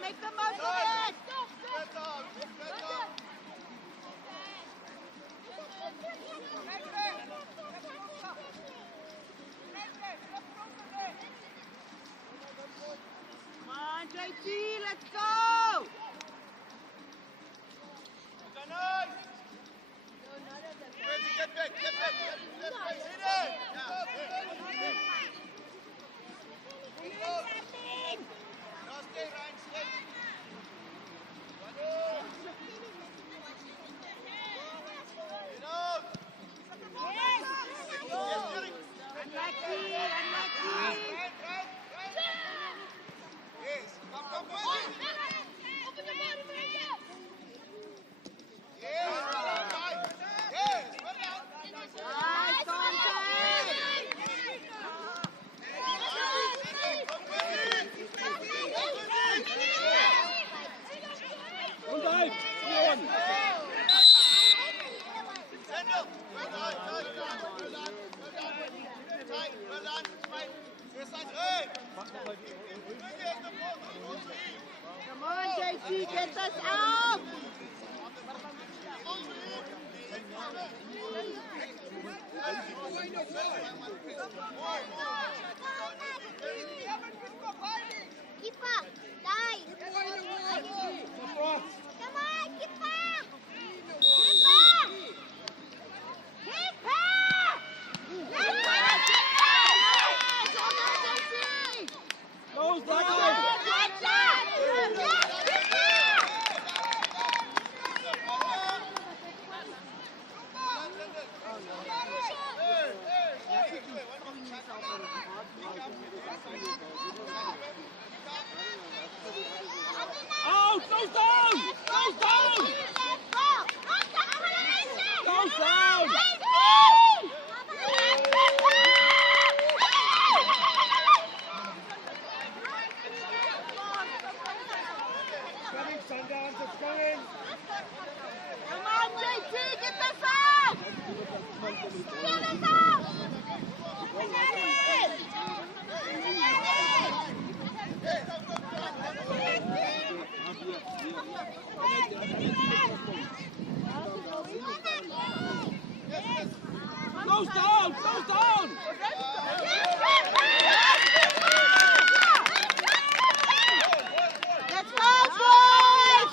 Make the most of it! Come on, JT, let's go! Get back! Come on, JT, get us out! Keep up! Die! Come on, keep up! Keep up! Keep up! Let's go! Goes down! Oh, goes down! Goes down! Goes down! Sundowns, it's going! Come on, JT, get us out! Get us out! Goes down! Goes down! Let's go, boys!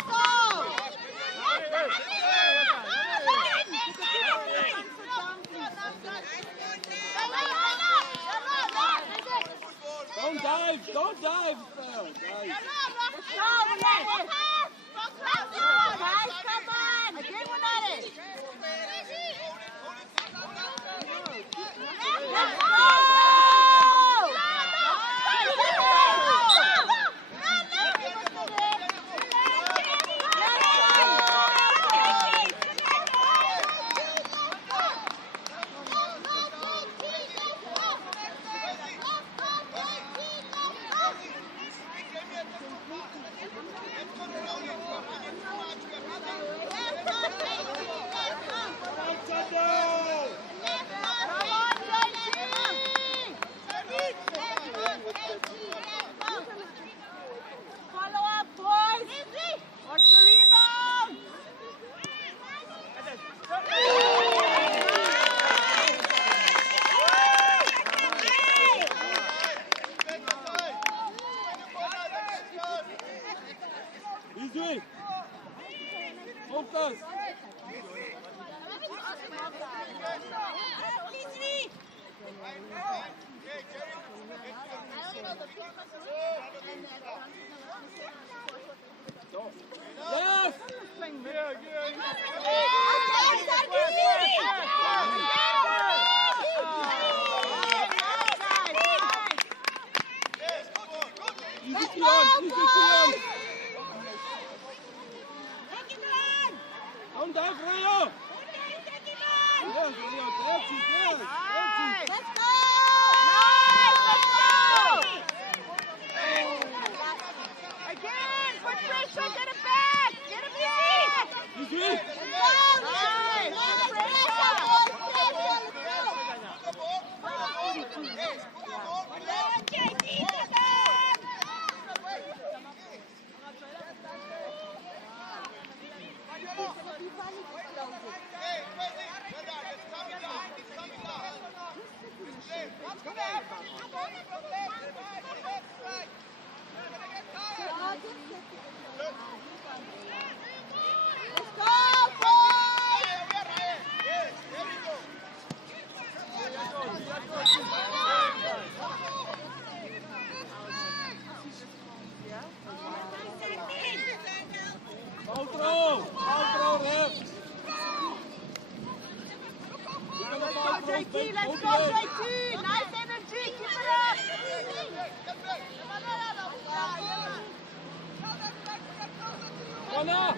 Don't dive! Don't dive! Guys. Guys, come on! Again, we're not in. Let's go! Follow up, boys! What's the rebound? Easy! Focus! Yes! Easy, Kian! Easy, Kian! Don't dive, Rio. Yes, Rio, that's it, yes. That's it. Let's go! Nice! Let's go! Again! Patricia, get it back! Get it back! Easy. Nice! Foul throw, ref. Let's go, JT! Let's go, JT! Nice energy! Keep it up! Corner.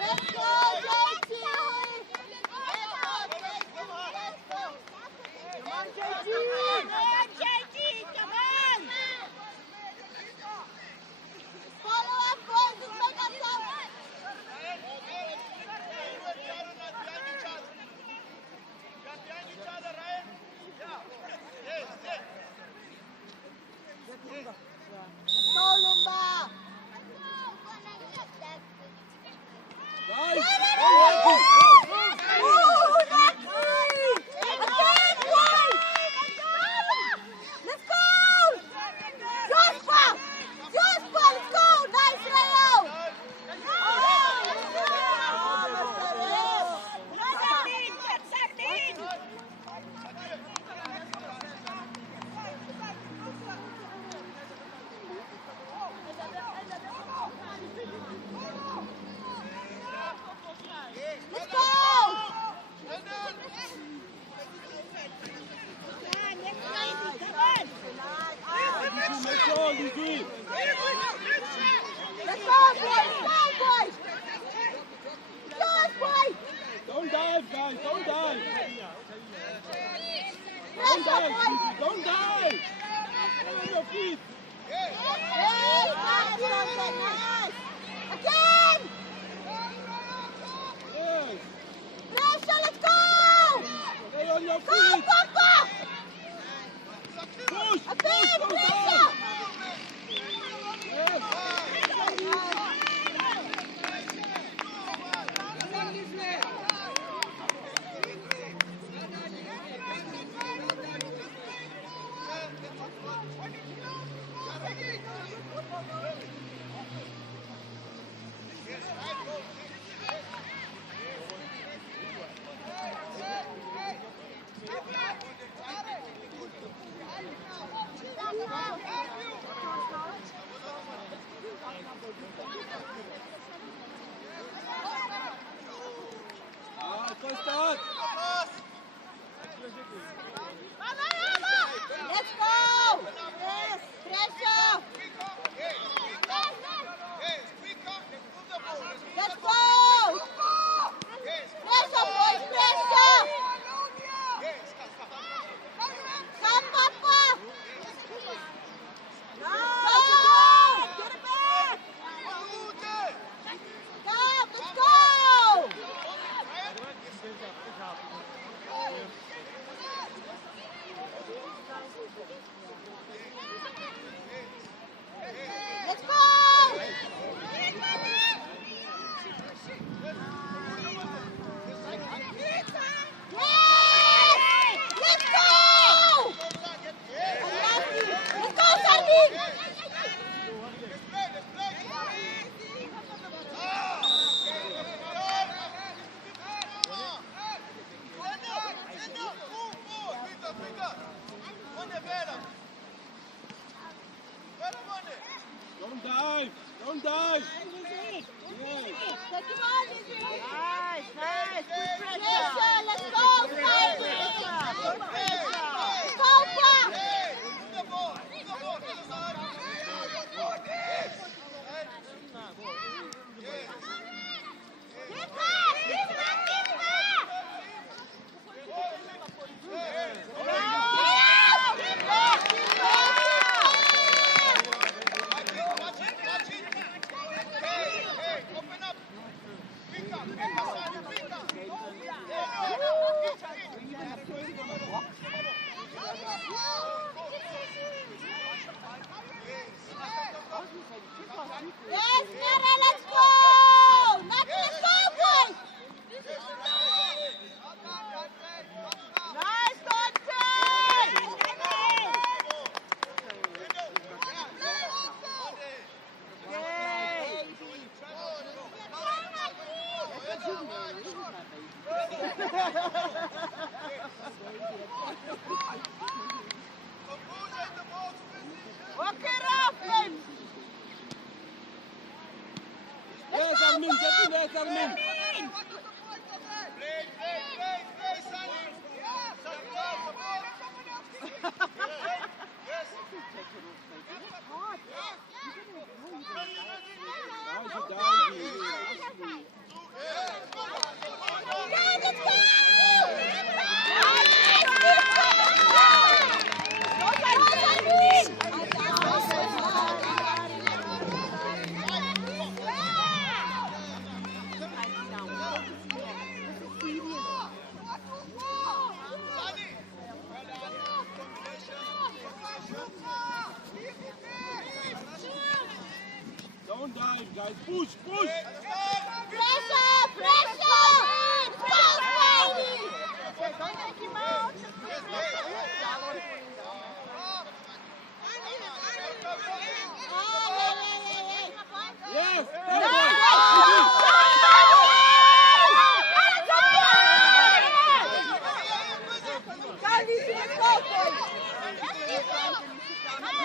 Let's go, JT! Come on, JT! Come on! Follow up, boys! Let's make us go! Let's go, Lumba! Nice. Easy. Let's go, boys! Yes, boys! Don't dive, guys. Don't dive. Let's Don't go, dive. boys! Easy. Don't dive. Stay on your feet. Hey, nice, nice! Again! Yes. Pressure, let's go! Stay on your Go, feet. Papa! Push. A Push. big Don't pressure! dive. Yes. Yes, Mira, let's go! Not let's go, boys! Nice, Dante! Walk it off, babe! Yes, Armin, get in there, Armin. Don't dive, guys. Push, push. Pressure! Pressure! Go, baby! Don't take him out. Yes,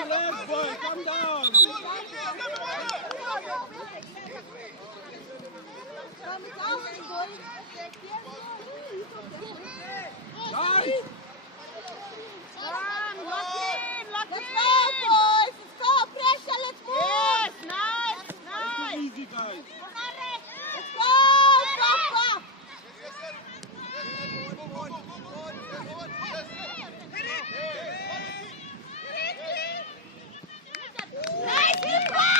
relax, boy. Calm down. Nice. Let's go, boys! Let's go! Pressure! Let's move! Yes! Nice! Nice! Easy, guys. Let's go! Papa! Nice, Ipa!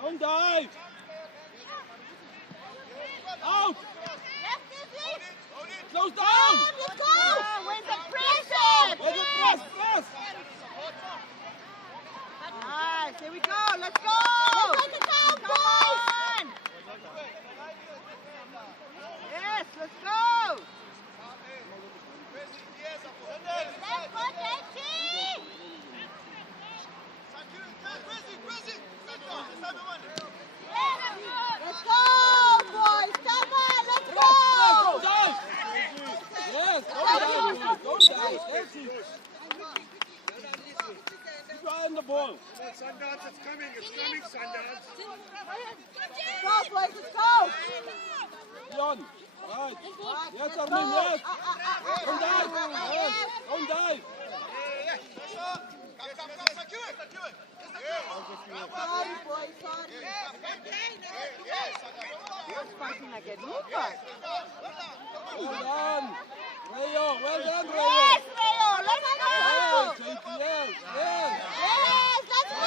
Don't dive. Out. Close down. Let's go! With the pressure! With the press, press. Nice, here we go, let's go! Let's go, boys! Yes, let's go! Let's go, JT! Let's go, boys! Come on, let's go! Don't dive. Yes, don't dive, boys. Don't dive. That's it. Keep your eye on the ball. Sundance, it's coming, Sundance. Go, boys, let's go! Leon. Right. Yes, Armin, yes. Don't dive. Yes, don't dive. Sorry, boys, sorry. You're fighting like a roofer. Well done. Rayo, well done, Rayo. Yes, Rayo, let's go! Yes, JT, yes, yes. Yes, let's go!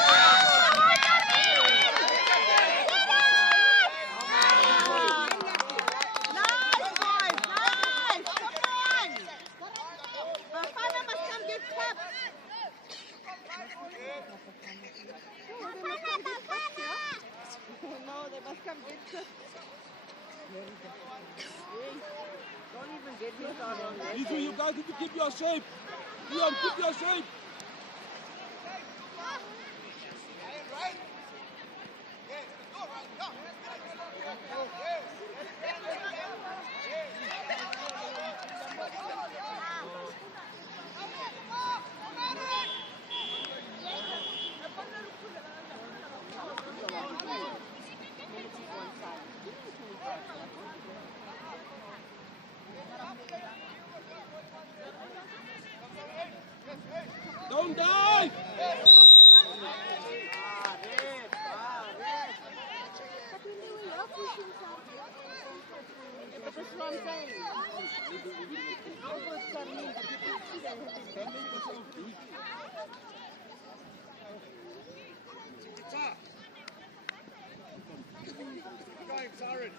Nice, boys, nice! Come on! Bafana must come get cup. Don't even get me started on that. Lizu, you guys need to keep your shape. Leon, keep your shape. Don't die! But this is what I'm saying. Almost 10 minutes. It's up. Going, Siren.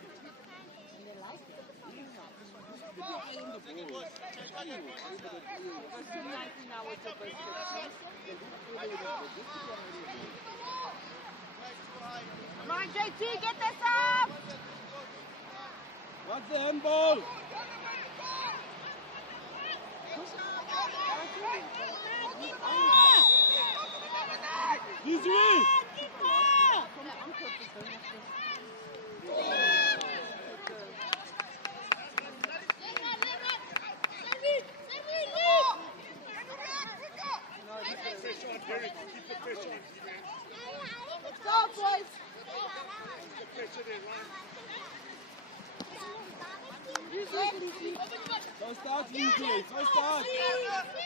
Come on, JT, get this up! What's the handball? Lizu! Pressure on Derek. Keep the pressure on him, man. Let's go, boys! Keep the pressure there, Ryan. Zo staat Lizu, zo staat.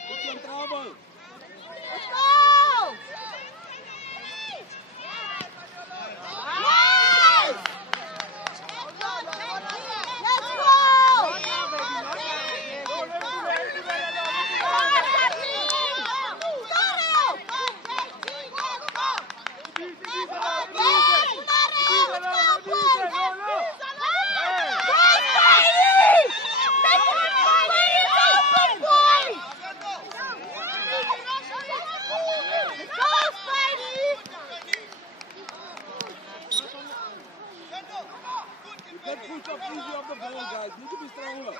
Goed zo'n trouwbal. Let's go! Nice! Let's go! Get foot up easy off the ball, guys. Need to be stronger.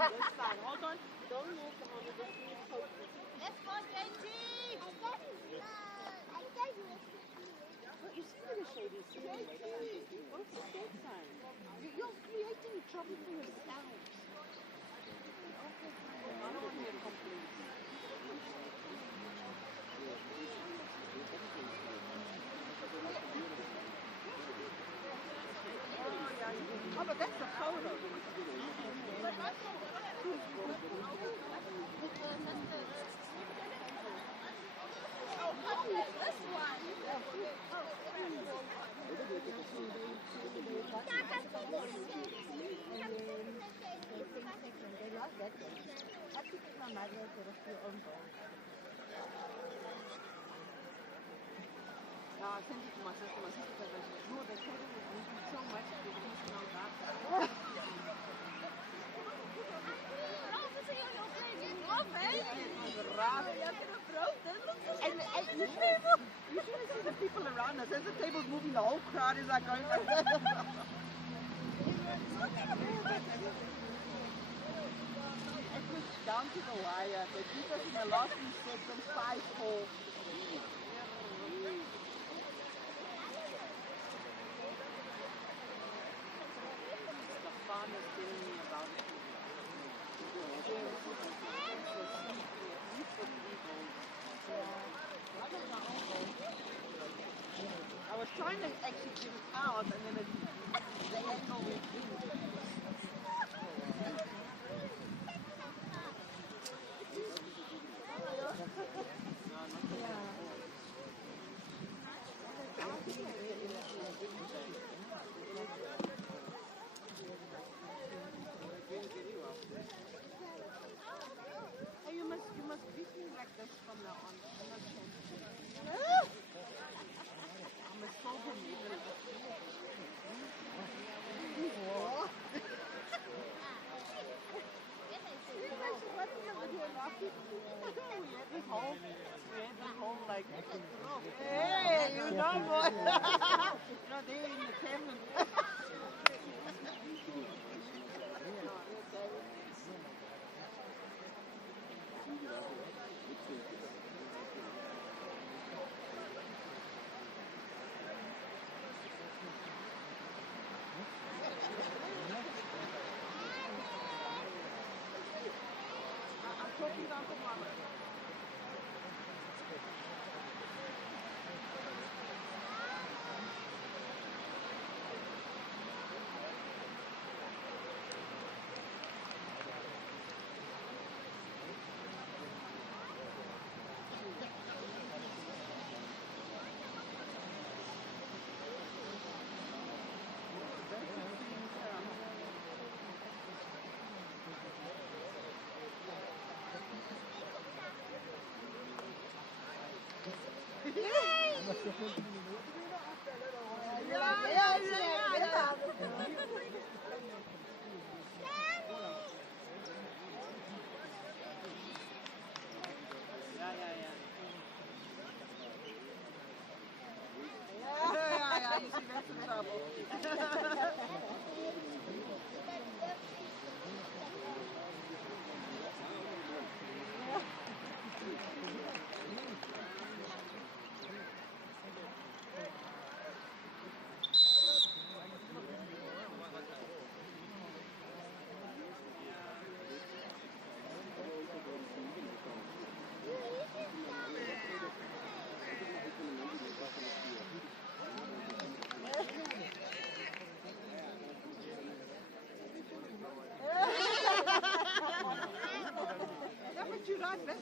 This side. Hold on. Don't move the arm. Just be focused. Let's go, JT. Well, you see the shady scene. What's the stop sign? You're creating trouble for yourself. I don't want to hear complaints. Oh, but that's the photo. No, I sent it to my sister. My sister said, no, they told me so much that they didn't smell that. And you should see the people around us. As the table's moving, the whole crowd is like going like that. It was down to the wire. They beat us in the last 3 seconds, 5-4. The fun is telling me about it. I was trying to actually get it out and then the angle went in. Oh, you must beat me like this from now on. I'm not sure. I'm a sober needle. Like, hey, you know what? You know, they're in the Kremlin. I'm talking down to Mama.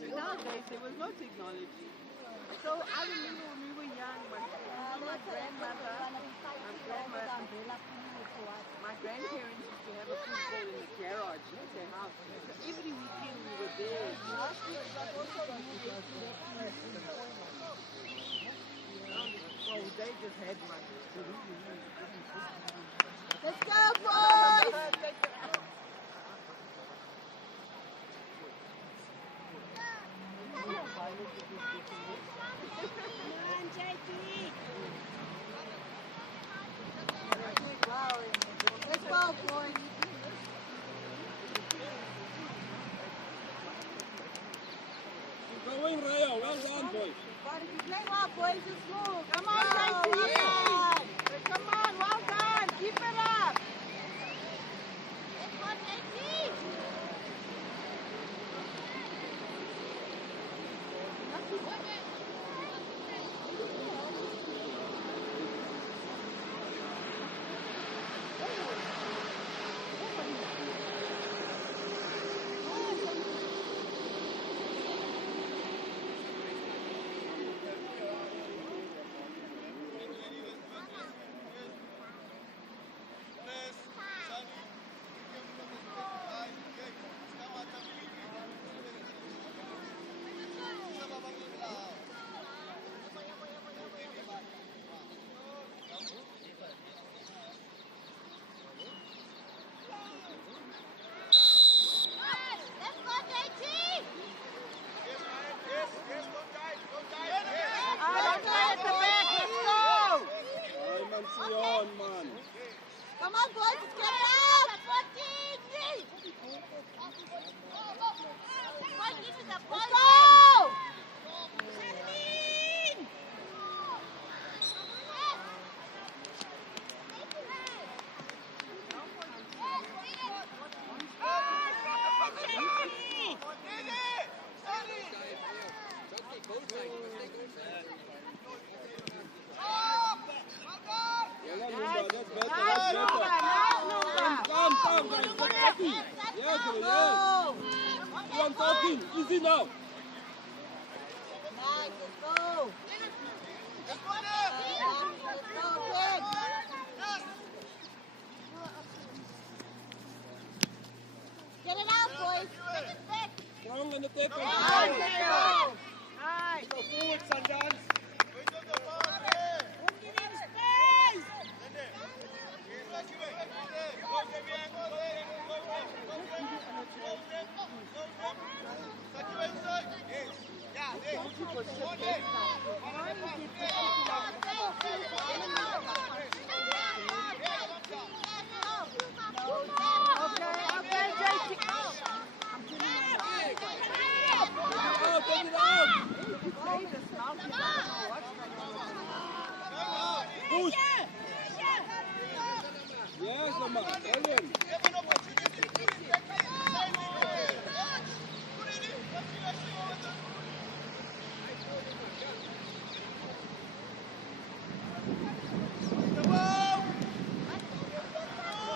Nowadays there was no technology. So I remember when we were young, my grandparents used to have a football in the garage at their house. So every weekend we were there. Well, they just had one. Let's go, boys! Let's go, boys. But if you play well, boys, it's smooth. Come on, JT. Come on, well done. Keep it up. Let's go, JT. Come on, boys, let's get it up! Let's go! Easy now. Nice, let's go. Let's go, kid. Get it out, boys. Strong on the tackle. Nice. Go forward, Sundance. Push. Yes, Lamar. Brilliant.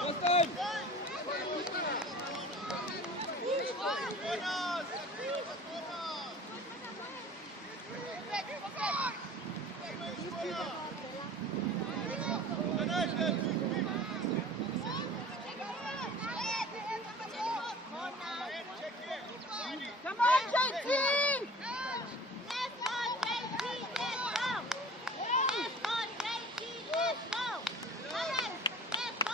First time. Come on, JT! Let's go, JT, let's go! Let's go, JT, let's go! Come on, let's go,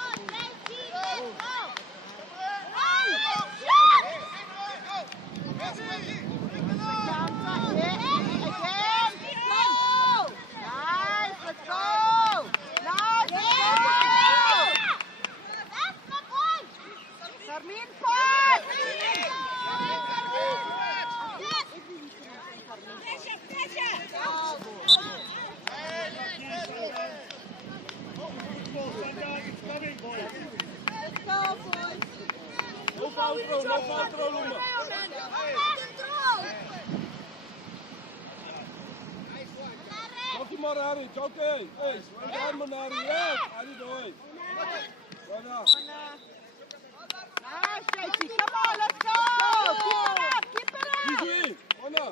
JT, let's go! Counter hit again. Go! Nice, let's go! Nice, let's go! That's the point! Carmen, pass! It's coming, boys. Let's go, boys. No foul throw, Luma. Jockey Morari, jockey. Hey, well done, Morari. Yes, how you doing? Well done. Nice, JT. Come on, let's go! Keep it up! Easy. Honor.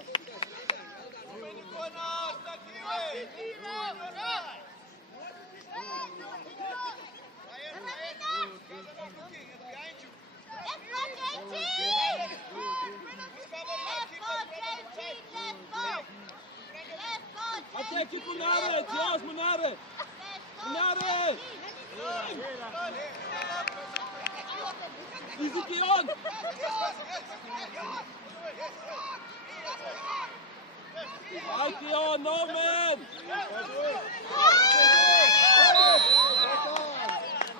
Attack it, Munare. Yes, Munare. Munare. Easy, Keon. Hi, Keon. No, man.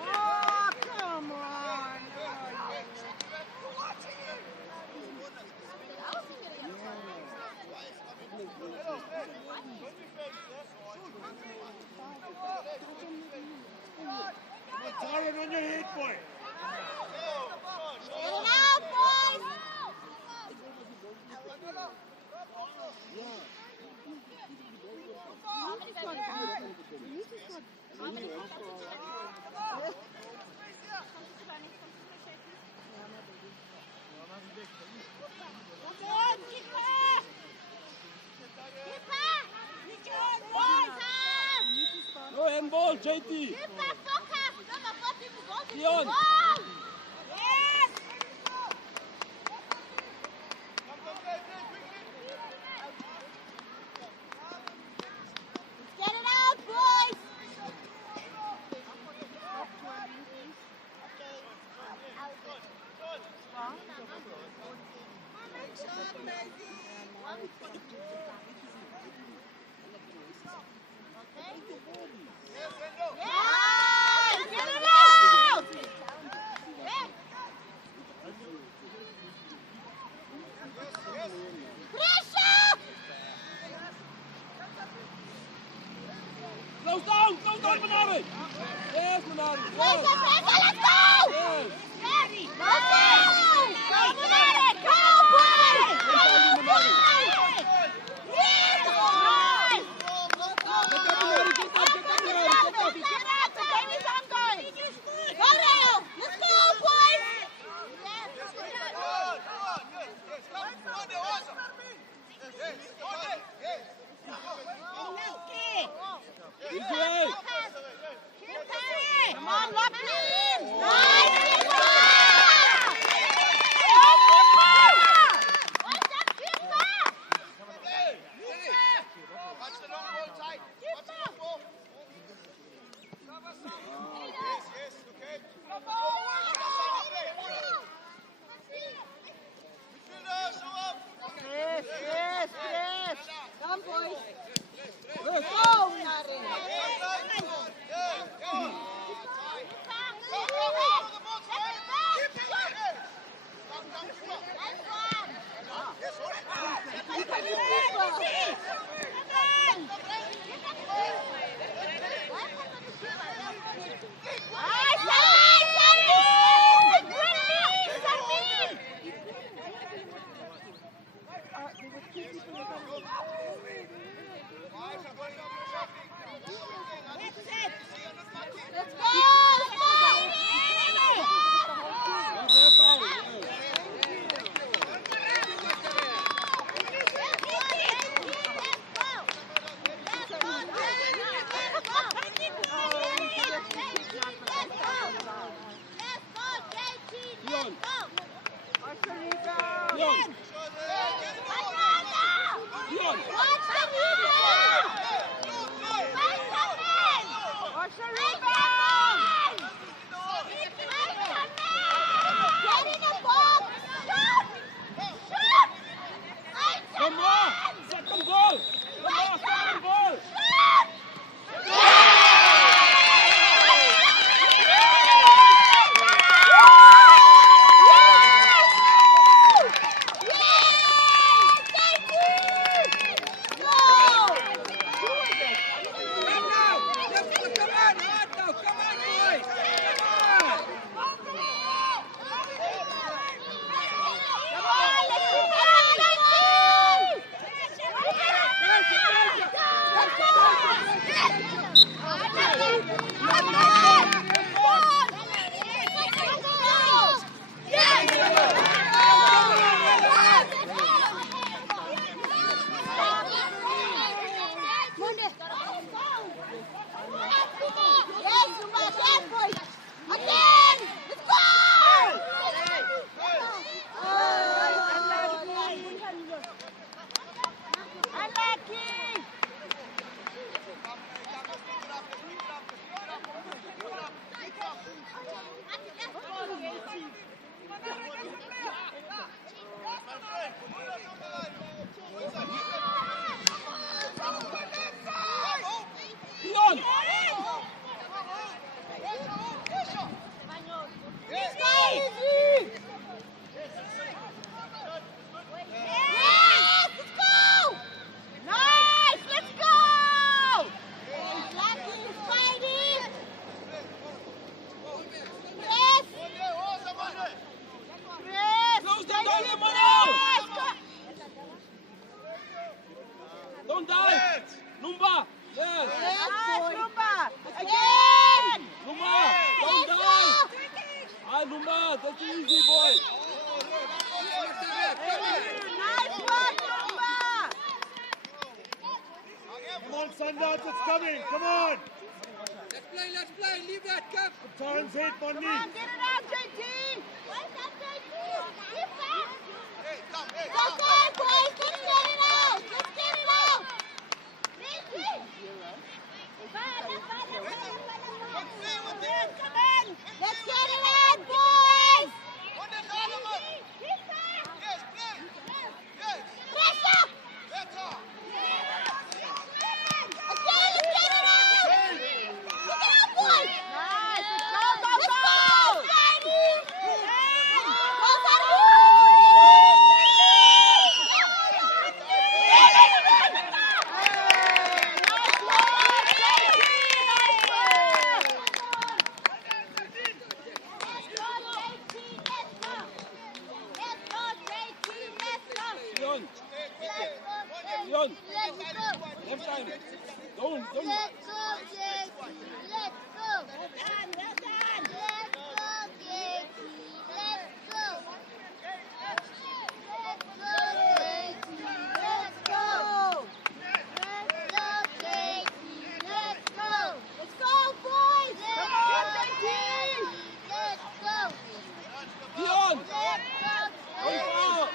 Oh, come on. Go handball, JT. Dion. Get it out, boys! Yeah! Get it out! Pressure! Close down, Manari. Yes, Manari. Pressure, Yes. pressure, let's go! Yes. Let's go! Go, Manari! Go, boys! Go, boys! Yes, boys! The game is ongoing. Go, Leo! Let's go, boys! Easy. Come on, lock it in! Nice! What's up, keeper? Watch the long ball tight. Watch the long ball. Yes, yes, okay. Midfielder, show up. Yes, yes, yes. Come, boys. Yes. Go, Nari. Let's go! Dion. Marcelita. Dion. Dion. Come on. Second ball. Come on, second ball. Dion. Close the door, Emanuel. Don't die. Lumba. Yes. Lumba. Again. Lumba, don't die. Hi, Lumba, that's easy, boy. Nice one, Lumba. Come on, Sundance, it's coming. Come on. Let's play. Leave that cup. The time's hit, Bundy. Come on, get it out, JT. Where's that JT? Keep back. Hey, come, hey, Go come. there, boys. Let's get it out. Let's get it out. Ricky. Let's see with him. Come in. Let's get it out, boys. On the Solomon. Keep back. Yes, play. Yes. Pressure. Better. Let's get it out. Look out, boys. Nice. Go, go, Let's go. go, Sadie. Go, Leon, Leon, left time. Don't. Let's go, JT. Let's go. Well done. Let's go, JT. Let's go. Let's go, JT. Let's go. Let's go, JT. Let's go. Let's go, boys. Come on, JT. Let's go. Leon, Let's go, don't foul.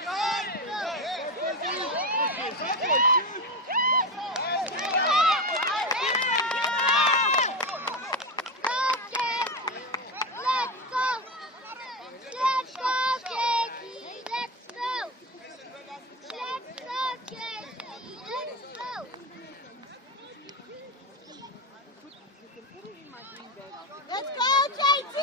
Let's go, JT!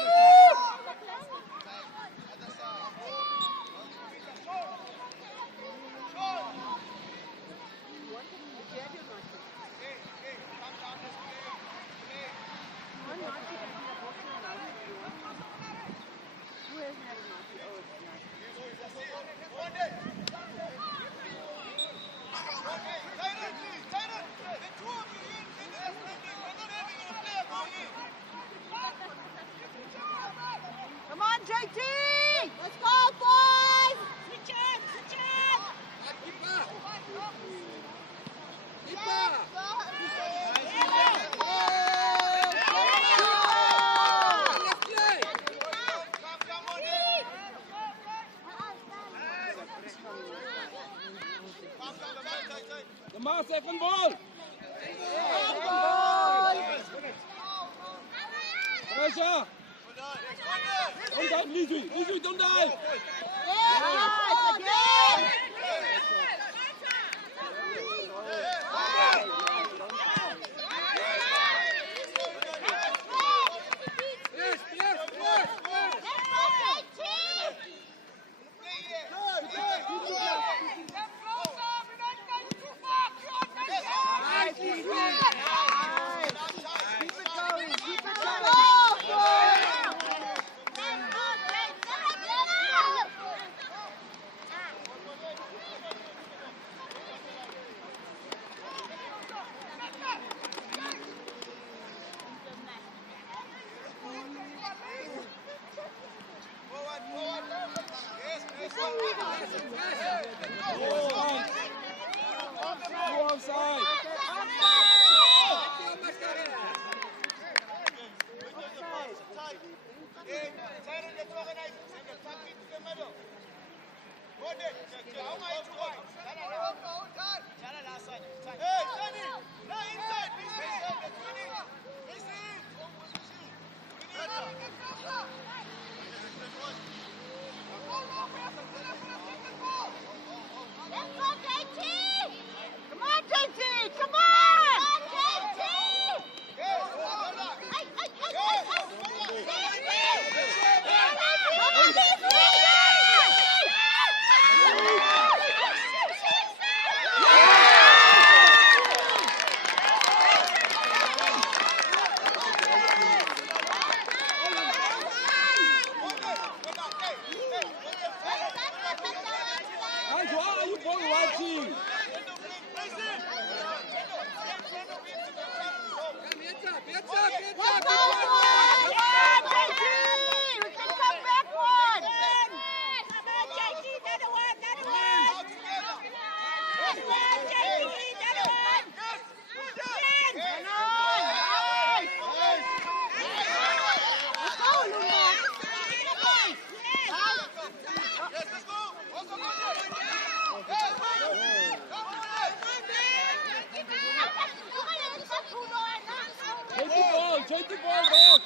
Come on, JT. Let's go, boys! Switch on, switch on! Keep up. Keep Let's up. go, Let's play. Come on, second ball. Pressure. Don't dive, Lizzie. Lizzie, don't dive. Nice. Again. Yes, yes, yes. Nice, Lizzie. Nice. Keep it going. Keep it going. Take the ball back.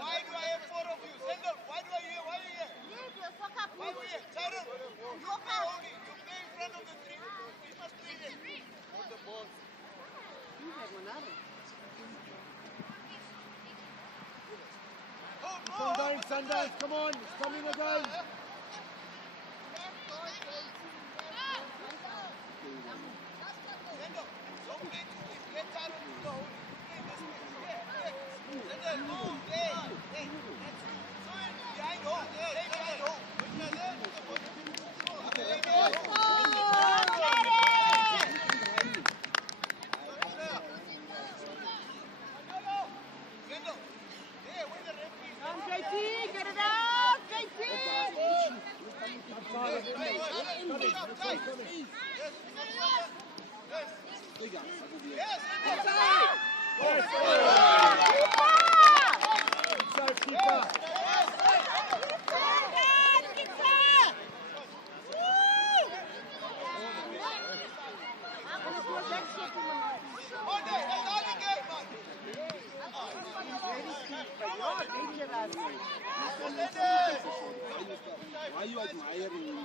Why do I have four of you? Sender, why are you here? Why are you here? Why are you here? Siren, you play only. You play in front of the three. We must play there. Put the ball. Sundance, come on, it's coming again. Sender, don't play to this. Get Siren to the hole. Play this way. Sender, move. Hey, hey. So behind home. Play behind home. Sender, hey, where the referee? Come, JT, get it out, JT. Inside, keeper. Why are you admiring him?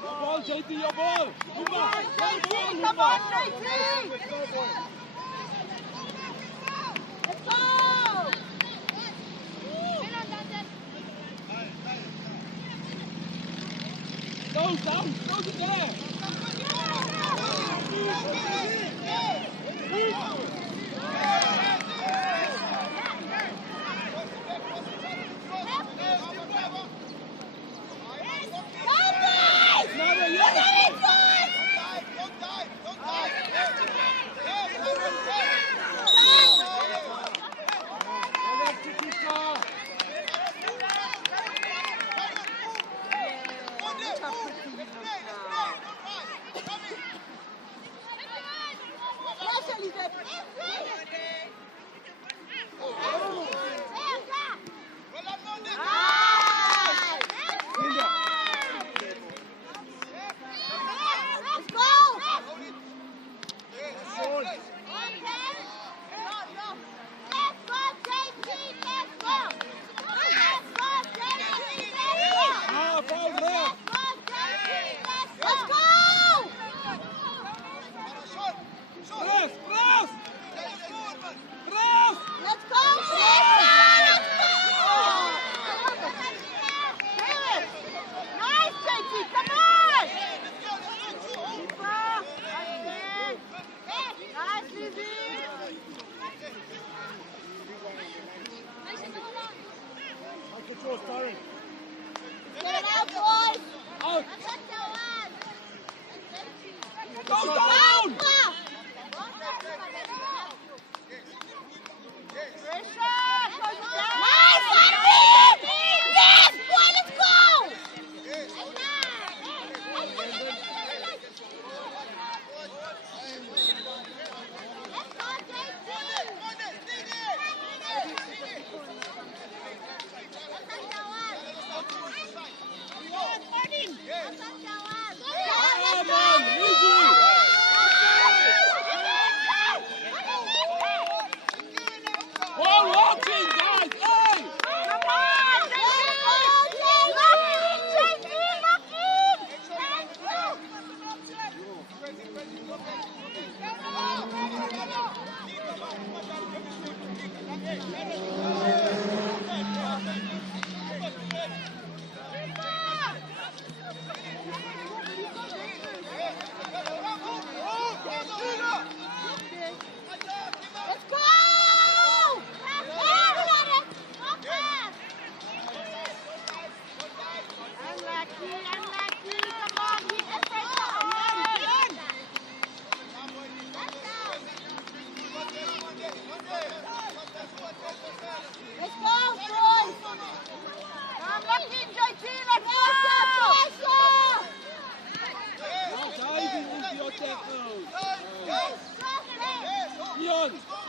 Ball, JT, your ball. Come on, JT. Let's go. Down, close it there. Control, Starring. Get it out, boys. Out. Go down. Nice, Sandeep! Yes, boy, let's go! Let's go, JT! Sion!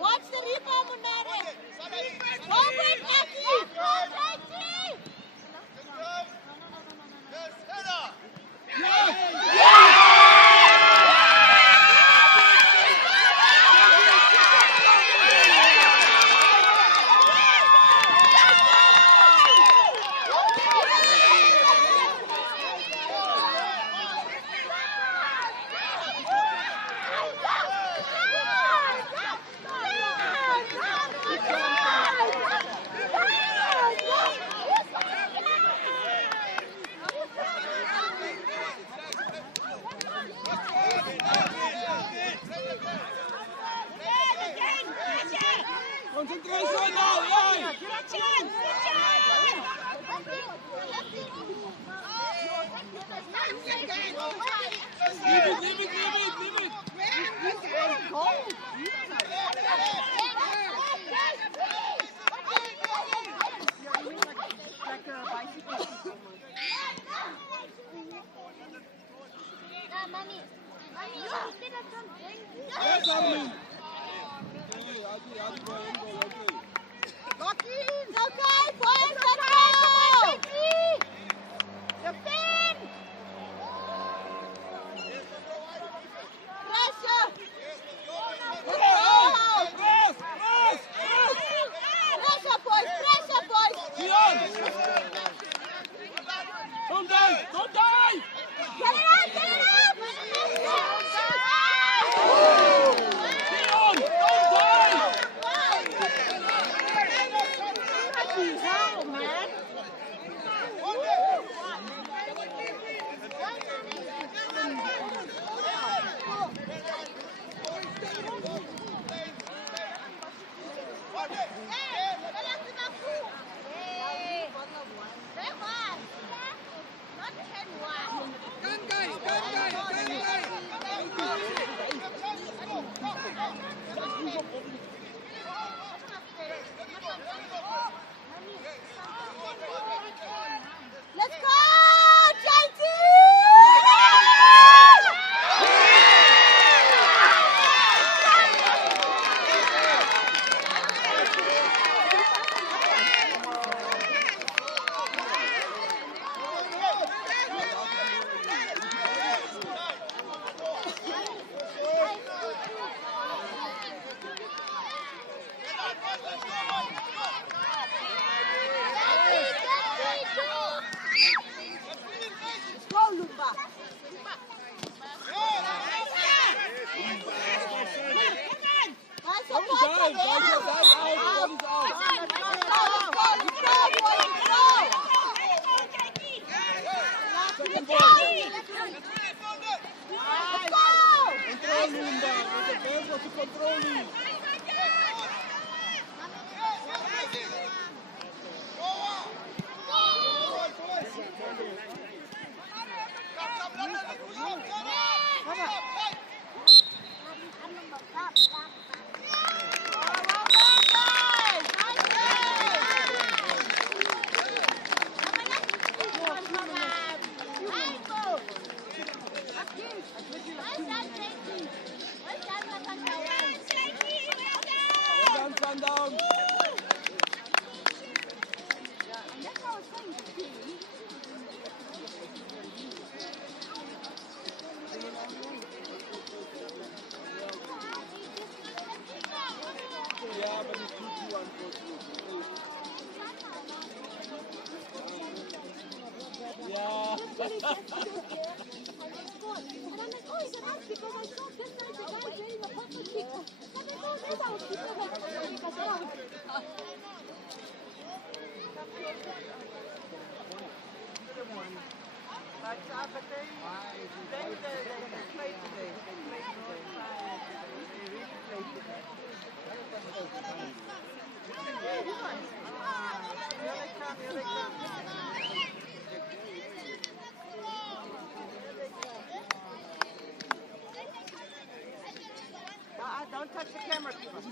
Watch the rebound, Munare. Go with Aki. Go, JT. Concentration now, yeah! Leave it! Like a bicycle. Mommy, you should have done Yes, Armin! Adi, go in, okay. Lock in! Okay, boys, let's go! Defend! Pressure! Cross! Pressure, boys! Sion! Don't die! Get it up! Sion! Don't die! Hell, man! Let's go, JT! he just stood there and he scored. And I'm like, oh, he got out because I saw this guy's the guy wearing a purple kick. I'm like, oh, there's our keeper. I'm like, oh, he got out. But they played today. They played today. They really played today. Here they come, here they come. Don't touch the camera, people.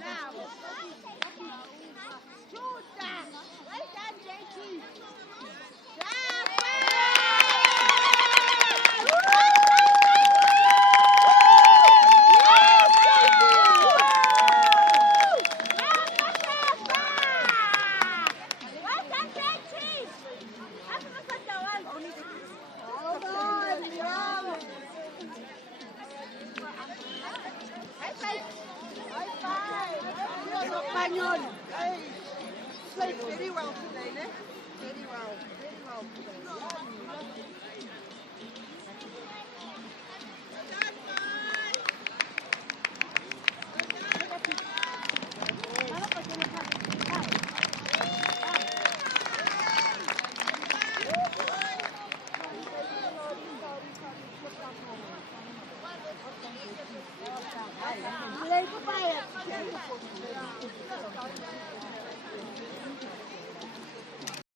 Now, shoot that. Right there, JT. Hey, played very well today, ne? Very well today.